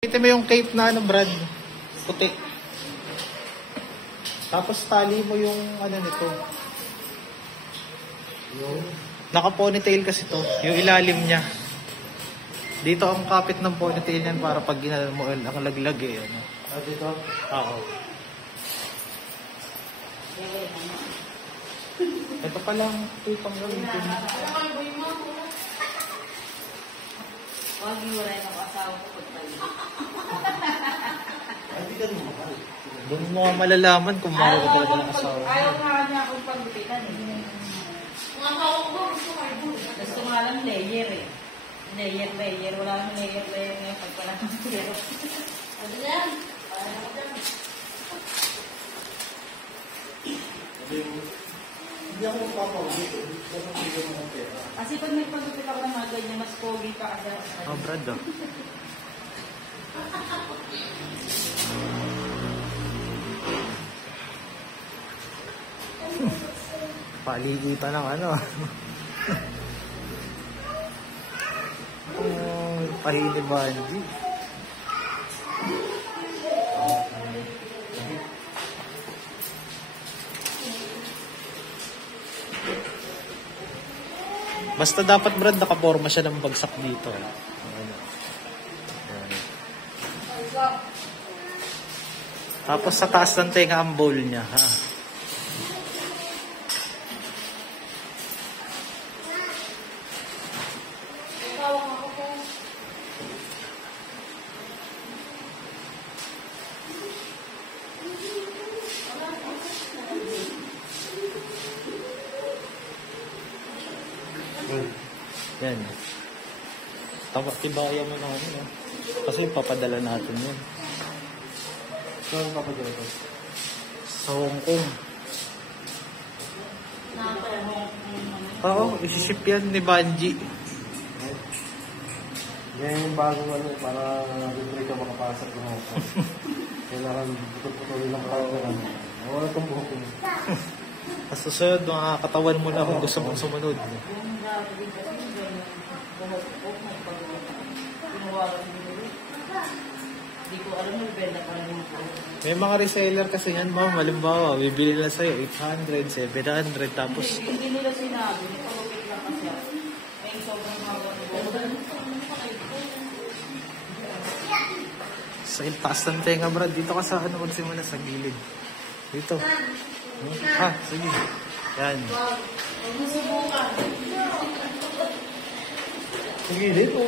Ito mo yung cape na ano, Brad, puti. Tapos tali mo yung ano nito. Yung naka-ponytail kasi to, yung ilalim niya. Dito ang kapit ng ponytail niyan para pag ginala mo ang laglag eh. Ano. Ah, dito? Oo. Ito pa lang, ito pang gamitin. Huwag iwalay ng asawa ko pagpalit. Ay, di ka naman mahal. Doon mo malalaman kung mahal ka talaga ng asawa. Ayaw nga niya akong paglupitan eh. Gusto nga lang layer eh. Layer. Wala nang layer ngayon pagpala ng pero. Ano yan? Hindi ako magpapaulit. Kasi hindi ko naman pera. Kasi pag may paglupit ako ng mga ganyan, mas pogi pa kasi ako sa Oh, Brad, oh. Paligitan ng ano. Oh, pahili Banji. Basta dapat, Brad, nakaporma siya ng bagsak dito. Ano. Ayan. Tapos sa taas ng tenga ang bowl niya, ha? Yan. Tibaya mo na ano. Kasi papadala natin yun. Saan papadala ko? Sa Hong Kong. Oo, isiship yan ni Banji. Yan yung bagong ano, para libre ka makapasok ng Hong Kong. Kailangan putol-putulin lang tayo ng ano. Wala itong buhok mo. Sa susunod, makakatawan mo na kung gusto mong sumunod. Hindi ko alam na benda pa rin ako. May mga reseller kasi yan, ma'am. Halimbawa, bibili nila sa'yo 800, 700, tapos Hindi nila sinabi, nipagupit lang kasi ako. May sobrang mga sa taas ng tenga, Brad. Dito ka sa ano, magsimula sa gilid. Dito. Sige. Yan. Sige, dito.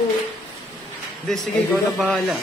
Hindi, sige, ikaw na bahala.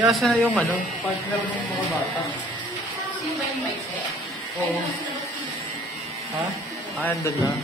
Asa na yung ano, partner ng mga bata. Sino ba yung mic set? Oo. Ha? Andun na.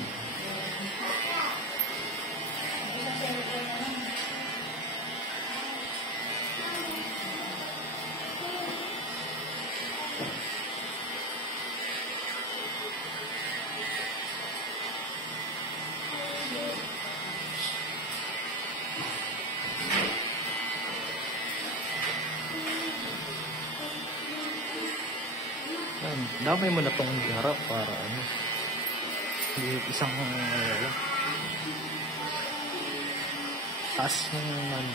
Damay mo na itong harap para ano. Isang taas ng ano.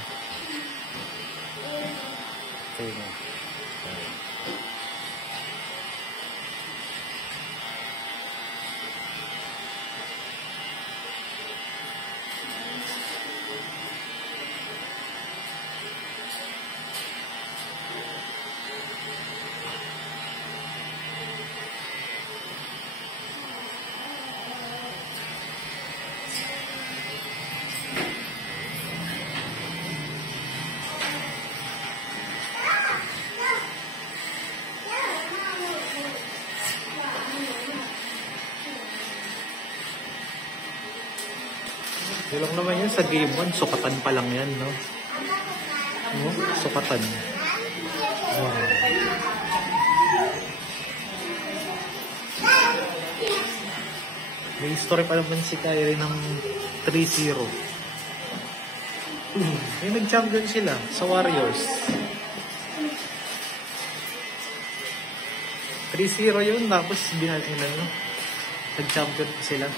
Okay na. Kulang naman yun sa game 1. Sukatan pa lang yan, no? Oh, sukatan. Wow. May history pa naman si Kyrie ng 3-0. May nag-champion sila sa Warriors. 3-0 yun, tapos nag-champion pa sila.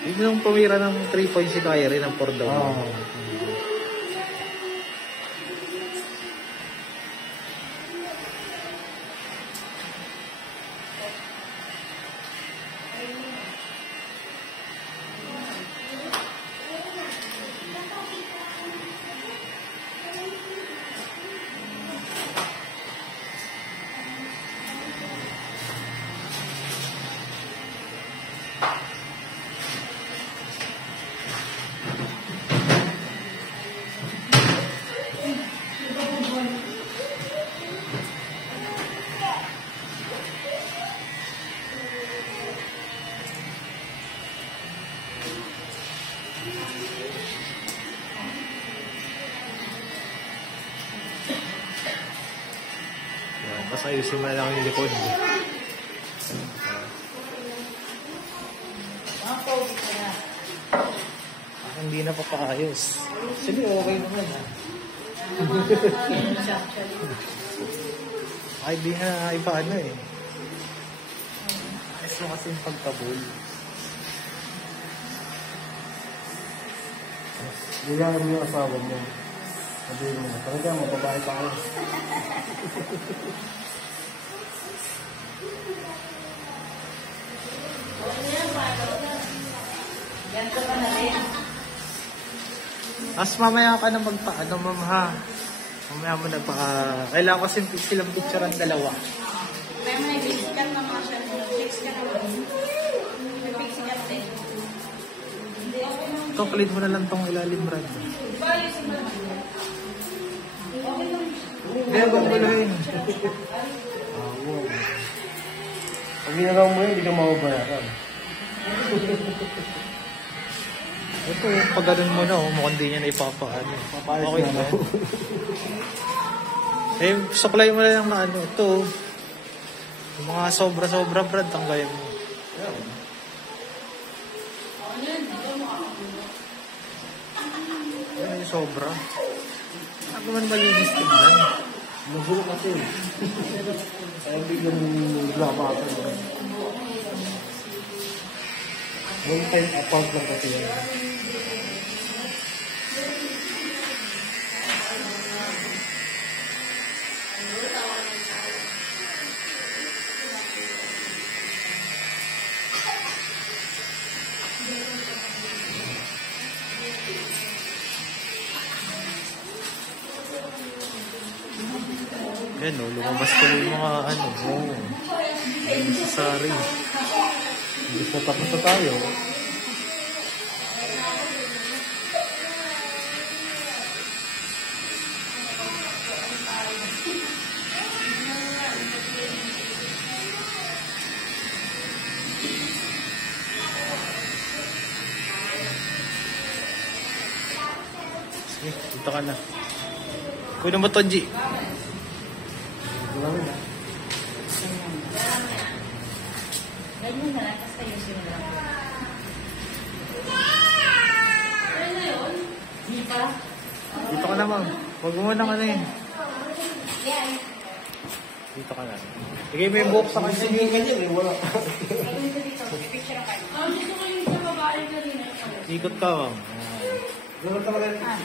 Yun yung tumira ng 3 points si Kyrie ng 4 down. Tapos ayusin mo na lang yung likod. Hindi na papaayos. Sige, okay naman ha. Ay, di na iba ano eh. Ayos mo kasi yung pagkabul. Bilangan mo yung asawa mo. Sabihin mo, talaga mababae pa kayo. Ganito ka na rin. As mamaya ka na magpaano, ma'am ha. Mamaya mo nagpa... kailangan kasi silang picture ang dalawa. Kaya mo na-fix ka na mga siya. Fix ka na rin. Fix ka na rin. Ito, clean mo na lang tong ilalim, Brad. Hindi, huwag mo lang. Pag ginagawa mo yun, hindi ka mababayaran. Ito, pag ganun mo na, mukhang di niya na ipapaano. Okay na. Eh, suklay mo na lang na ano. Ito, yung mga sobra-sobra, Brad, tanggalin mo. Ano yung sobra? Ako man malinis tingnan. Magulo kasi. Kaya biglang naglabasan. One time apart lang kasi yan. Yan o, lumabas ko yung mga ano. Oo. Necessary. Hindi na tapos na tayo. Sige, dito ka na. Kunin mo to, G. Wala na. Ganyan na lang, kasi ayusin mo lang. Ano na yun? Di pa? Dito ka na, ma'am. Huwag mo na ka na eh. Yan. Dito ka na. Bigay mo yung buhok sa kanya. Sige, ganyan eh. Wala. Gagawin ko dito. Picture ako. Dito kayo sa babae ka rin. Ikot ka, ma'am. Ganun talaga. Ah.